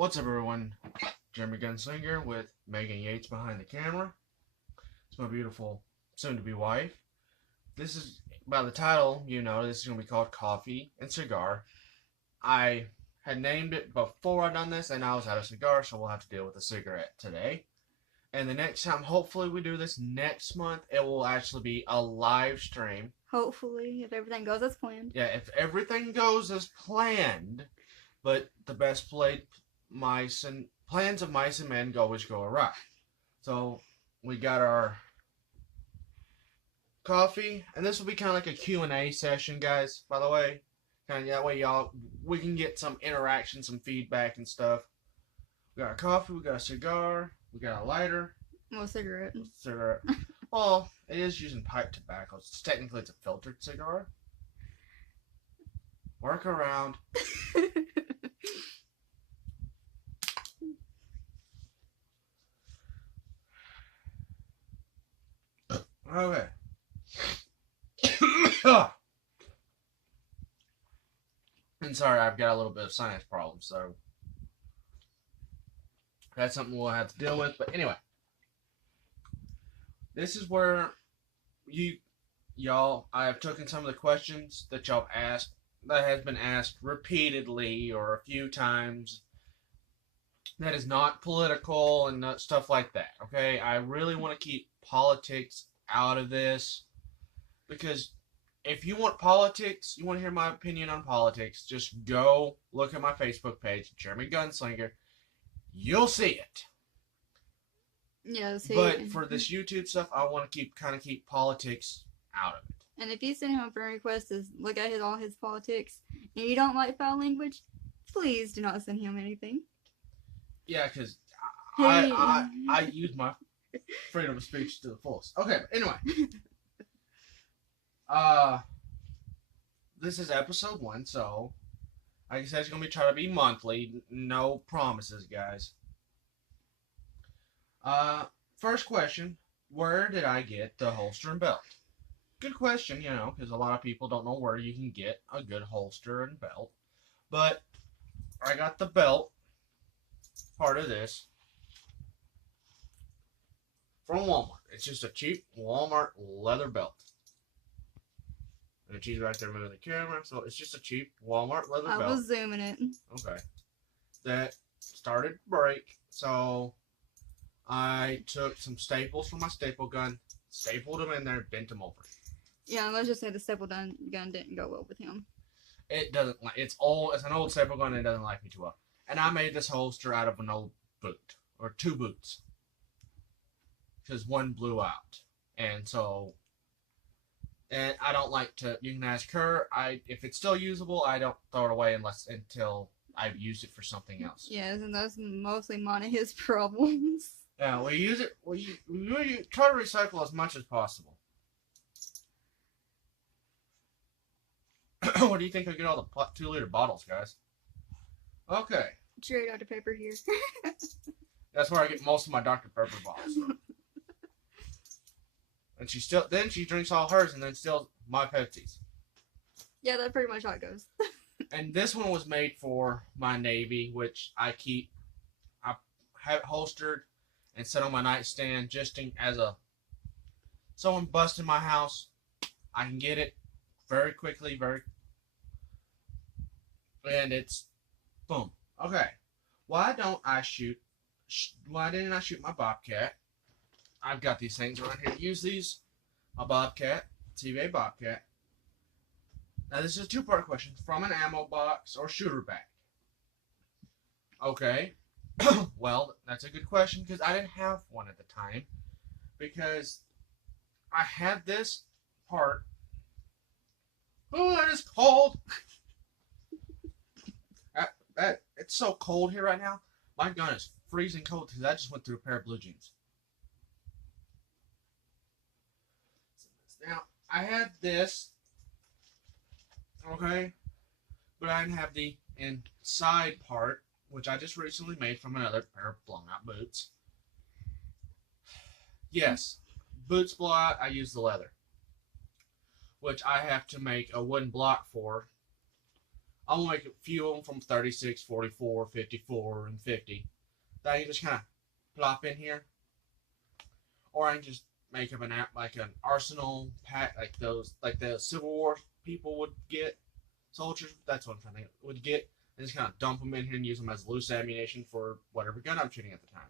What's up, everyone? Jeremy Gunslinger with Megan Yates behind the camera. It's my beautiful soon-to-be wife. This is, by the title, you know, this is going to be called Coffee and Cigar. I had named it before I done this, and I was out of cigar, so we'll have to deal with a cigarette today. And the next time, hopefully we do this next month, it will actually be a live stream. Hopefully, if everything goes as planned. Yeah, if everything goes as planned, but the best plans of mice and men always go awry. So we got our coffee, and this will be kind of like a Q&A session, guys. By the way, kind of that way we can get some interaction, some feedback and stuff. We got our coffee, we got a cigar, we got a lighter. Well, cigarette. Well, it is using pipe tobacco. Technically, it's a filtered cigar. Work around. Okay. And sorry, I've got a little bit of sinus problems, so that's something we'll have to deal with. But anyway, this is where y'all, I have taken some of the questions that y'all asked, that has been asked repeatedly or a few times, that is not political and not stuff like that, okay? I really want to keep politics out of this, because if you want politics, you want to hear my opinion on politics, just go look at my Facebook page, Jeremy Gunslinger. You'll see it. Yeah, see. But for this YouTube stuff, I want to keep politics out of it. And if you send him a friend request to look at all his politics, and you don't like foul language, please do not send him anything. Yeah, because I use my freedom of speech to the fullest. Okay, but anyway. This is episode 1, so like I said, it's going to be trying to be monthly. No promises, guys. First question, where did I get the holster and belt? Good question, you know, because a lot of people don't know where you can get a good holster and belt. But I got the belt, part of this, from Walmart. It's just a cheap Walmart leather belt. And she's right there moving the camera, so it's just a cheap Walmart leather belt. I was zooming it. Okay. That started to break, so I took some staples from my staple gun, stapled them in there, bent them over. Yeah, let's just say the staple gun didn't go well with him. It doesn't like it's old. It's an old staple gun, and it doesn't like me too well. And I made this holster out of an old boot or 2 boots, because one blew out, and so. And I don't like to. You can ask her. If it's still usable, I don't throw it away until I've used it for something else. Yes, and that's mostly mine and his problems. Yeah, we use it. We try to recycle as much as possible. What do you think I get all the 2-liter bottles, guys? Okay. Straight out of paper here. That's where I get most of my Dr. Pepper bottles from. And she drinks all hers and then steals my Pepsis. Yeah, that's pretty much how it goes. And this one was made for my Navy, which I have it holstered and set on my nightstand just as someone busts in my house, I can get it very quickly, and it's boom. Okay, why didn't I shoot my Bobcat? I've got these things around here. Use these. A Bobcat. TVA Bobcat. Now, this is a 2-part question. From an ammo box or shooter bag? Okay. Well, that's a good question, because I didn't have one at the time. Because I had this part. Oh, that is cold. It's so cold here right now. My gun is freezing cold because I just went through a pair of blue jeans. Now, I had this, okay, but I didn't have the inside part, which I just recently made from another pair of blown out boots. Yes, boots blow out, I use the leather, which I have to make a wooden block for I'll make a few of them from 36, 44, 54, and 50. That you just kind of plop in here. Or I can just make up like an arsenal pack, like the Civil War people would get, soldiers. That's what I'm trying to think would get, and just kind of dump them in here and use them as loose ammunition for whatever gun I'm shooting at the time.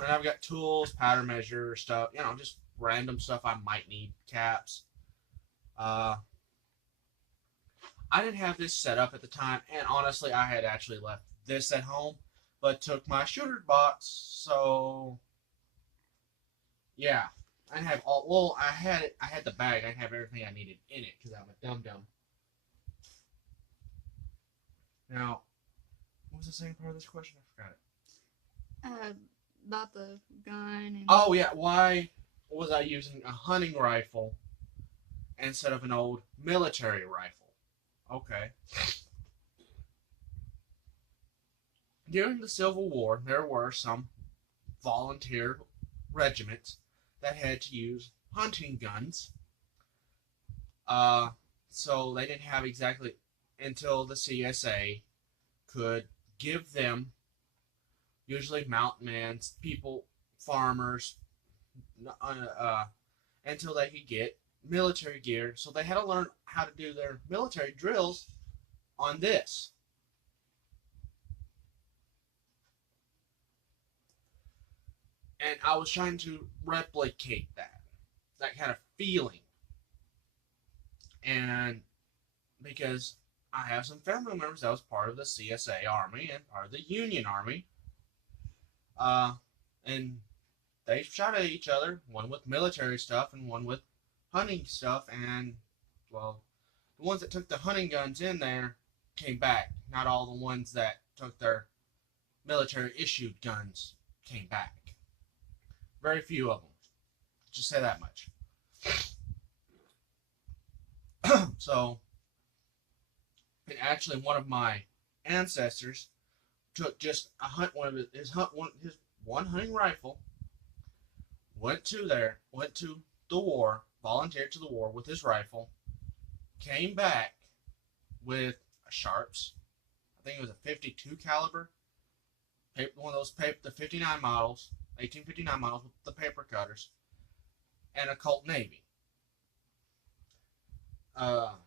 And I've got tools, powder measure stuff, just random stuff I might need, caps. I didn't have this set up at the time, and honestly, I had actually left this at home, but took my shooter box, so yeah. I didn't have all. Well, I had it. I had the bag. I didn't have everything I needed in it because I'm a dum dum. Now, what was the second part of this question? I forgot it. About the gun. And... Oh yeah, why was I using a hunting rifle instead of an old military rifle? Okay. During the Civil War, there were some volunteer regiments that had to use hunting guns. So they didn't have exactly until the CSA could give them, usually mountain men, people, farmers, until they could get military gear. So they had to learn how to do their military drills on this. And I was trying to replicate that kind of feeling. And because I have some family members that was part of the CSA Army and part of the Union Army. And they shot at each other, one with military stuff and one with hunting stuff. And, well, the ones that took the hunting guns in there came back. Not all the ones that took their military-issued guns came back. Very few of them. Just say that much. So, and actually, one of my ancestors took just his one hunting rifle, went to the war, volunteered to the war with his rifle, came back with a Sharps. I think it was a 52 caliber, one of those the 59 models. 1859 models with the paper cutters, and a Colt Navy. I'll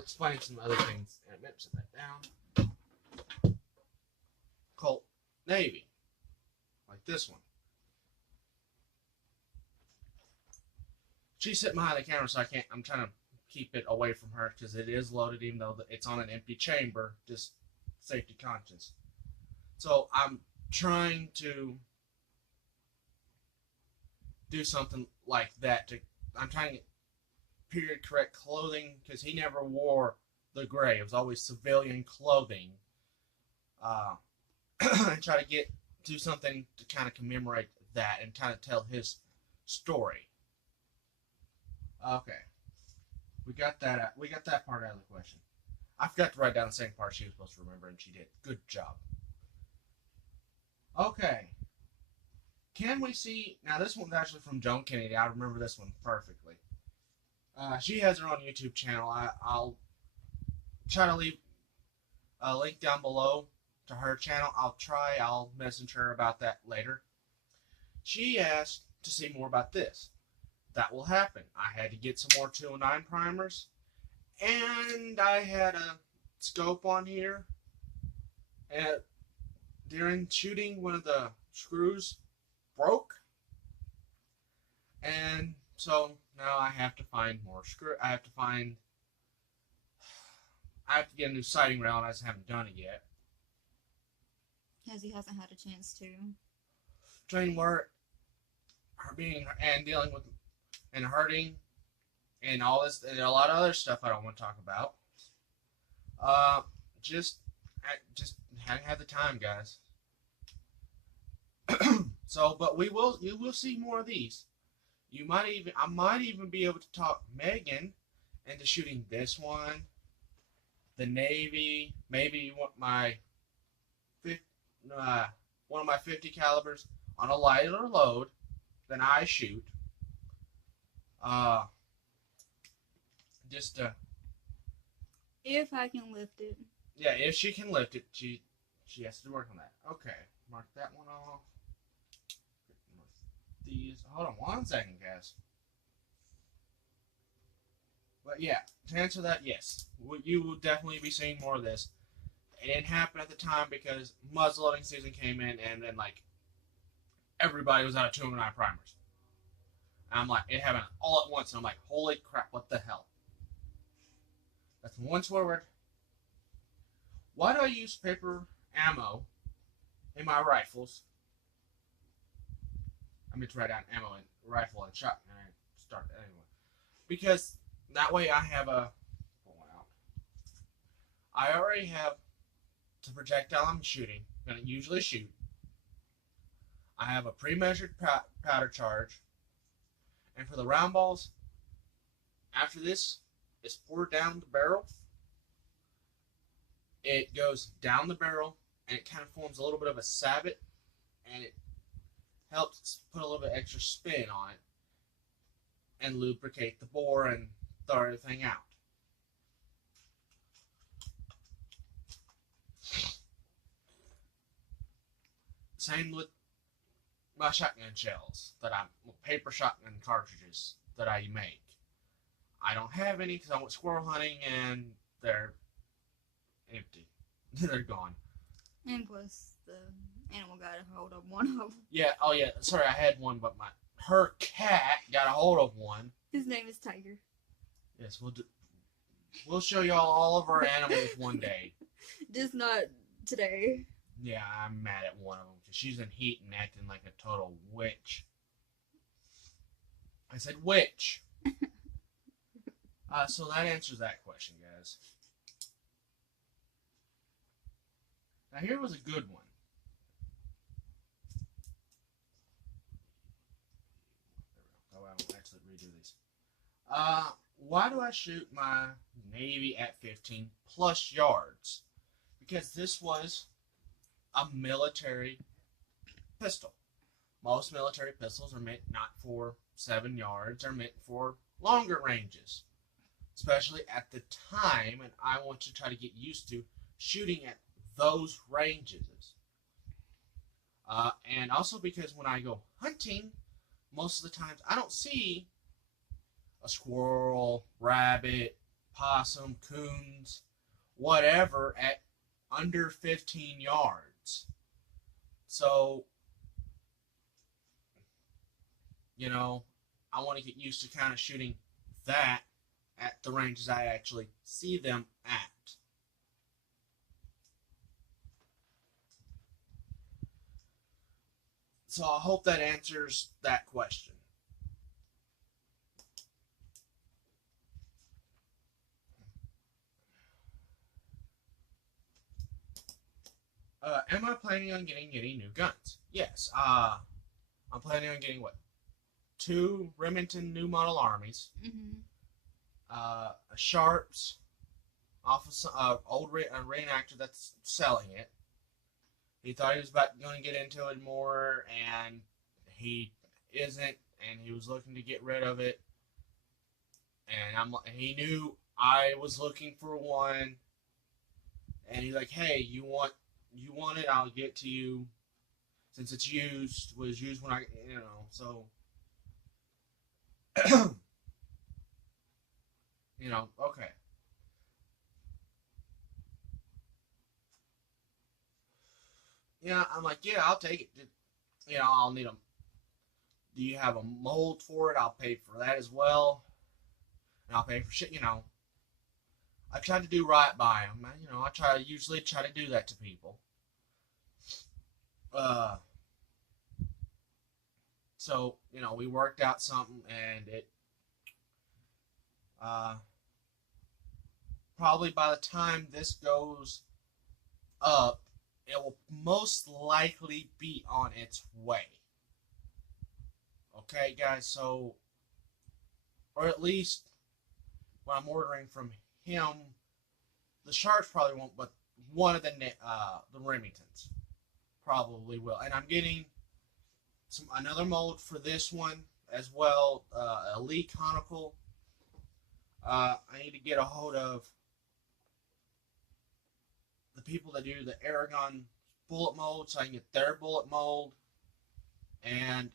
explain some other things in a minute. Set that down. Colt Navy, like this one. She's sitting behind the camera, so I'm trying to keep it away from her because it is loaded, even though it's on an empty chamber. Just safety conscious. So I'm trying to do something like that. I'm trying to get period correct clothing because he never wore the gray. It was always civilian clothing. And try to do something to kind of commemorate that and kind of tell his story. Okay, we got that. We got that part out of the question. I forgot to write down the second part she was supposed to remember, and she did. Good job. Okay. Can we see... Now, this one's actually from Joan Kennedy. I remember this one perfectly. She has her own YouTube channel. I'll try to leave a link down below to her channel. I'll message her about that later. She asked to see more about this. That will happen. I had to get some more 209 primers. And I had a scope on here. And during shooting, one of the screws broke, and so now I have to find more screw. I have to get a new sighting rail, and I just haven't done it yet. Because he hasn't had a chance to. Train work, dealing with and hurting, and all this, and a lot of other stuff I don't want to talk about. I just hadn't had the time, guys. So, but you will see more of these. I might even be able to talk Megan into shooting this one, the Navy, maybe one of my 50 calibers on a lighter load than I shoot. Just to If I can lift it. Yeah, if she can lift it, she has to work on that. Okay, mark that one off. These. Hold on one second, guys. But yeah, to answer that, yes, you will definitely be seeing more of this. It didn't happen at the time because muzzleloading season came in, and then like everybody was out of 209 primers. And I'm like, it happened all at once, and I'm like, holy crap, what the hell? That's one forward. Why do I use paper ammo in my rifles? I meant to write down ammo and rifle and shotgun and start anyway. Because that way I have a. I already have the projectile I'm shooting, gonna usually shoot. I have a pre-measured powder charge, and for the round balls, after this is poured down the barrel, it goes down the barrel, and it kind of forms a little bit of a sabot, and it helps put a little bit extra spin on it, and lubricate the bore and throw everything out. Same with my shotgun shells paper shotgun cartridges that I make. I don't have any because I went squirrel hunting and they're empty. They're gone. And plus, the animal got a hold of one of them. Yeah. Oh yeah. Sorry, I had one, but her cat got a hold of one. His name is Tiger. Yes, we'll show y'all all of our animals one day. Just not today. Yeah, I'm mad at one of them because she's in heat and acting like a total witch. I said witch. So that answers that question, guys. Now here was a good one. There we go. Oh, I won't actually redo these. Why do I shoot my Navy at 15 plus yards? Because this was a military pistol. Most military pistols are meant not for 7 yards, they're meant for longer ranges. Especially at the time, and I want to try to get used to shooting at those ranges. And also because when I go hunting, most of the times I don't see a squirrel, rabbit, possum, coons, whatever at under 15 yards. So, I want to get used to kind of shooting that at the ranges I actually see them at. So I hope that answers that question. Am I planning on getting any new guns? Yes. I'm planning on getting 2 Remington new model armies. Mm-hmm. A Sharps off of old reenactor that's selling it. He thought he was going to get into it more, and he isn't, and he was looking to get rid of it. And he knew I was looking for one, and he's like, "Hey, you want it? I'll get to you, since it's was used when I, so." Okay. Yeah, I'm like, yeah, I'll take it. I'll need them. Do you have a mold for it? I'll pay for that as well. And I'll pay for shit, I try to do right by them. I usually try to do that to people. So, we worked out something, and it, probably by the time this goes up, it will most likely be on its way. Okay, guys, so, or at least when I'm ordering from him, the Sharps probably won't, but one of the Remingtons probably will. And I'm getting another mold for this one as well, a Lee conical. I need to get a hold of the people that do the Aragon bullet mold, so I can get their bullet mold, and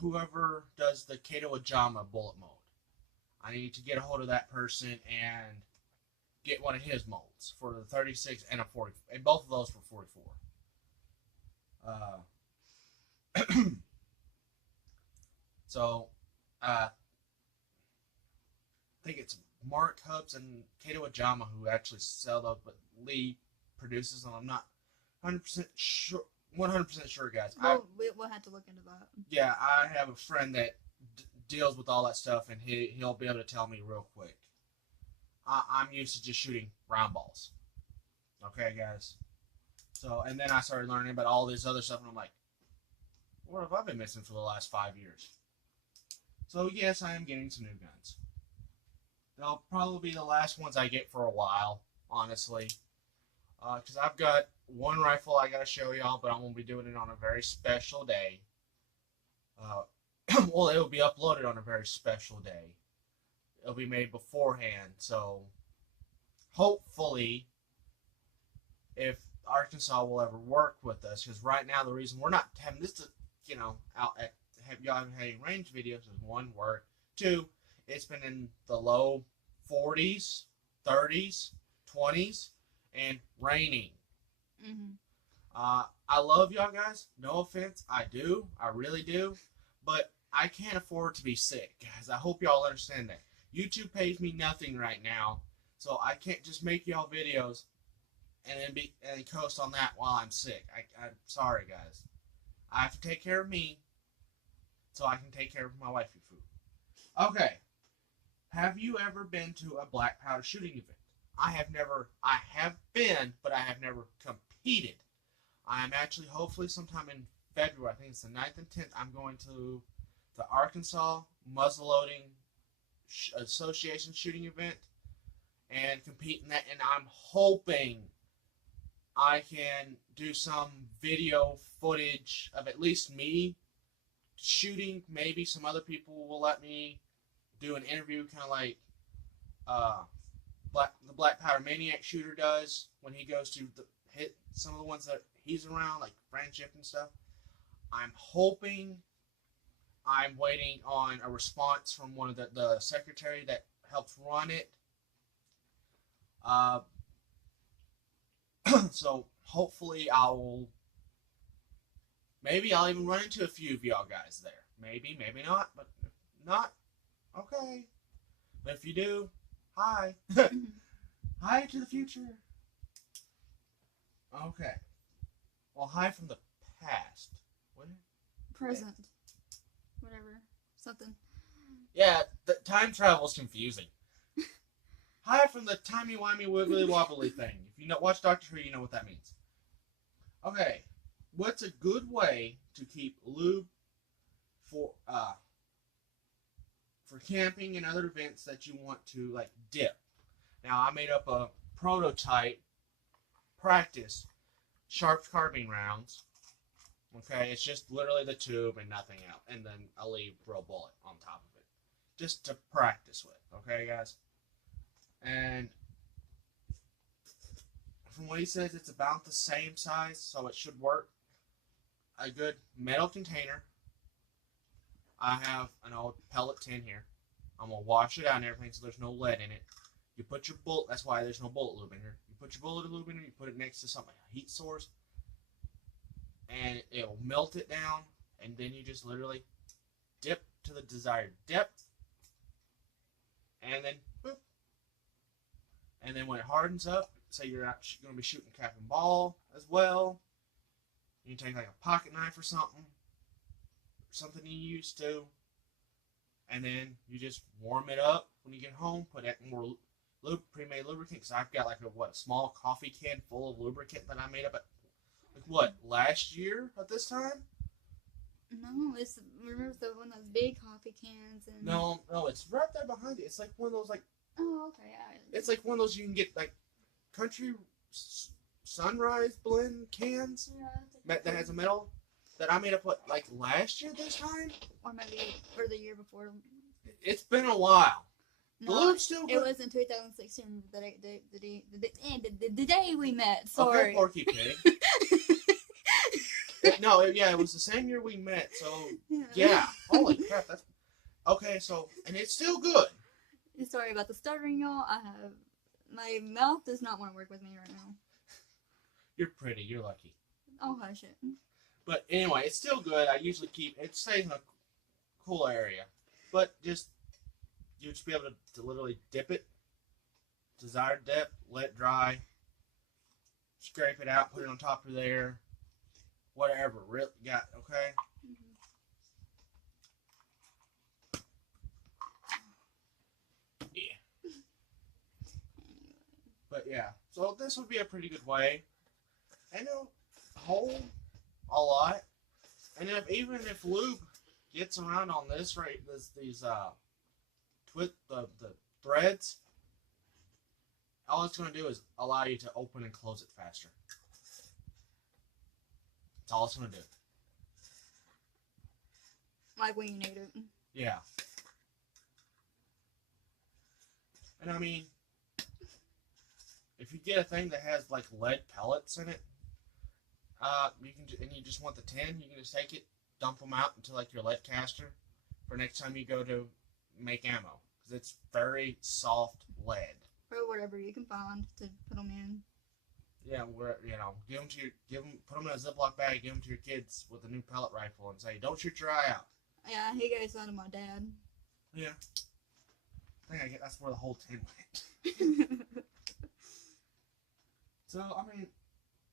whoever does the Kato Ajama bullet mold. I need to get a hold of that person and get one of his molds for the 36 and a 40, and both of those for 44. So, I think it's Mark Hubs and Kato Ajama who actually sell those, but Lee produces them. I'm not 100% sure. 100% sure, guys. We'll have to look into that. Yeah, I have a friend that deals with all that stuff, and he'll be able to tell me real quick. I'm used to just shooting round balls. Okay, guys. So, and then I started learning about all this other stuff, and I'm like, what have I been missing for the last 5 years? So, yes, I am getting some new guns. They'll probably be the last ones I get for a while, honestly. Because I've got one rifle I got to show y'all, but I'm going to be doing it on a very special day. Well, it will be uploaded on a very special day. It'll be made beforehand, so hopefully, if Arkansas will ever work with us, because right now the reason we're not having this, out at y'all haven't had any range videos is one, work. Two, it's been in the low 40s, 30s, 20s, and raining. I love y'all guys. No offense, I do. I really do. But I can't afford to be sick, guys. I hope y'all understand that. YouTube pays me nothing right now, so I can't just make y'all videos and then coast on that while I'm sick. I'm sorry, guys. I have to take care of me so I can take care of my wifey food. Okay. Have you ever been to a black powder shooting event? I have been, but I have never competed. I am actually, hopefully sometime in February, I think it's the 9th and 10th, I'm going to the Arkansas Muzzleloading Association shooting event and compete in that, and I'm hoping I can do some video footage of at least me shooting. Maybe some other people will let me do an interview, kind of like the Black Powder Maniac shooter does when he goes to hit some of the ones that he's around, like Friendship and stuff. I'm hoping. I'm waiting on a response from one of the secretary that helps run it. So hopefully maybe I'll even run into a few of y'all guys there. Maybe, maybe not, but if not, okay. But if you do, hi. Hi to the future. Okay. Well, hi from the past. What? Present. Whatever. Something. Yeah, the time travel's confusing. Hi from the timey-wimey wiggly wobbly thing. If you watch Doctor Who, you know what that means. Okay. What's a good way to keep lube for camping and other events that you want to dip? Now, I made up a prototype practice sharp carbine rounds. Okay, it's just literally the tube and nothing else, and then a lead real bullet on top of it, just to practice with. Okay, guys. And from what he says, it's about the same size, so it should work. A good metal container. I have an old pellet tin here. I'm gonna wash it out and everything, so there's no lead in it. You put your bullet. That's why there's no bullet lube in here. You put your bullet lube in here. You put it next to something like a heat source, and it'll melt it down. And then you just literally dip to the desired depth, and then boop. And then when it hardens up, say you're going to be shooting cap and ball as well. You take like a pocket knife or something you used to, and then you just warm it up when you get home. Put that more pre-made lubricant, because I've got a small coffee can full of lubricant that I made up at last year at this time. No, remember one of those big coffee cans and. No, it's right there behind it. It's like one of those Oh, okay. It's like one of those you can get country sunrise blend cans. Yeah. That has a metal that I made up last year this time, or maybe for the year before. It's been a while. The No, lube's still it good. was in 2016 the day we met. Sorry. Okay, Porky Pig. Yeah, it was the same year we met. So yeah, holy crap, that's okay. So and it's still good. Sorry about the stuttering, y'all. My mouth does not want to work with me right now. You're pretty. You're lucky. Oh, hush it. But anyway, it's still good. I usually keep it stays in a cool area, but you just be able to literally dip it, desired depth, let it dry, scrape it out, put it on top of there, whatever. Really got okay. Yeah. But yeah, so this would be a pretty good way, and it'll hold a lot. And even if lube gets around on this these the threads, all it's going to do is allow you to open and close it faster. That's all it's going to do. Like when you need it. Yeah. And I mean, if you get a thing that has like lead pellets in it, you just want the tin, you can just take it, dump them out into like your lead caster for next time you go to make ammo, because it's very soft lead. Or whatever you can find to put them in. Yeah, put them in a Ziploc bag, give them to your kids with a new pellet rifle, and say, "Don't shoot your eye out." Yeah, he gave some to my dad. Yeah, I think that's where the whole tin went. So I mean,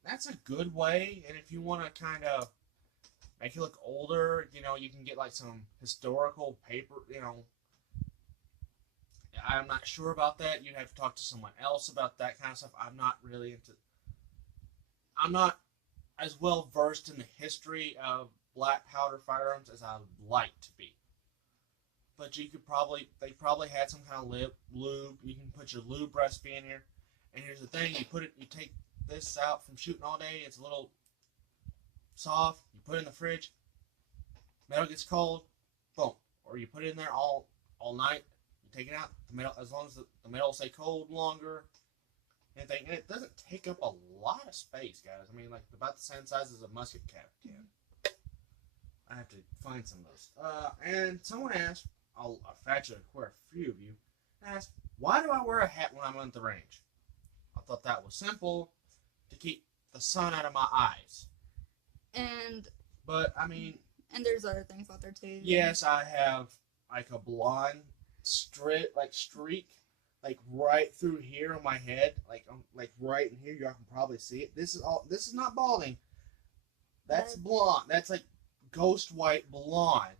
that's a good way, and if you want to kind of make it look older, you can get like some historical paper, I'm not sure about that. You'd have to talk to someone else about that kind of stuff. I'm not as well versed in the history of black powder firearms as I would like to be. But they probably had some kind of lube. You can put your lube recipe in here. And here's the thing, you take this out from shooting all day, it's a little soft, you put it in the fridge, metal gets cold, boom. Or you put it in there all night, you take it out, the metal, as long as the metal will stay cold longer, and it doesn't take up a lot of space, guys. I mean, like about the same size as a musket cap can. I have to find some of those. And someone asked, actually quite a few of you asked, why do I wear a hat when I'm at the range? I thought that was simple, to keep the sun out of my eyes. But I mean, and there's other things out there too. Yes, I have like a blonde streak, like right through here on my head, like right in here. Y'all can probably see it. This is not balding. That's blonde. That's like ghost white blonde,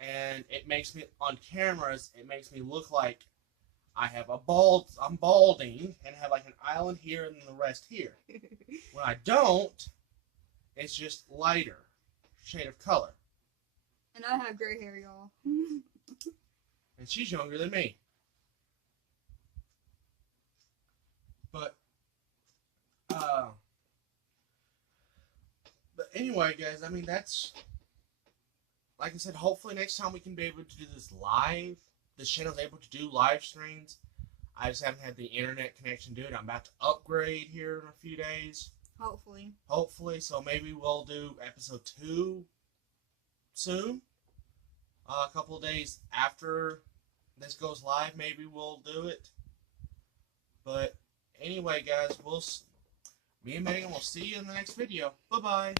and it makes me on cameras. It makes me look like I'm balding and have like an island here and then the rest here. When I don't, it's just lighter shade of color. And I have gray hair, y'all. And she's younger than me. But anyway, guys, I mean, that's, like I said, hopefully next time we can be able to do this live. This channel's able to do live streams. I just haven't had the internet connection to do it. I'm about to upgrade here in a few days. Hopefully. So maybe we'll do episode 2 soon. A couple of days after this goes live, maybe we'll do it. But anyway, guys, me and Megan will see you in the next video. Bye-bye.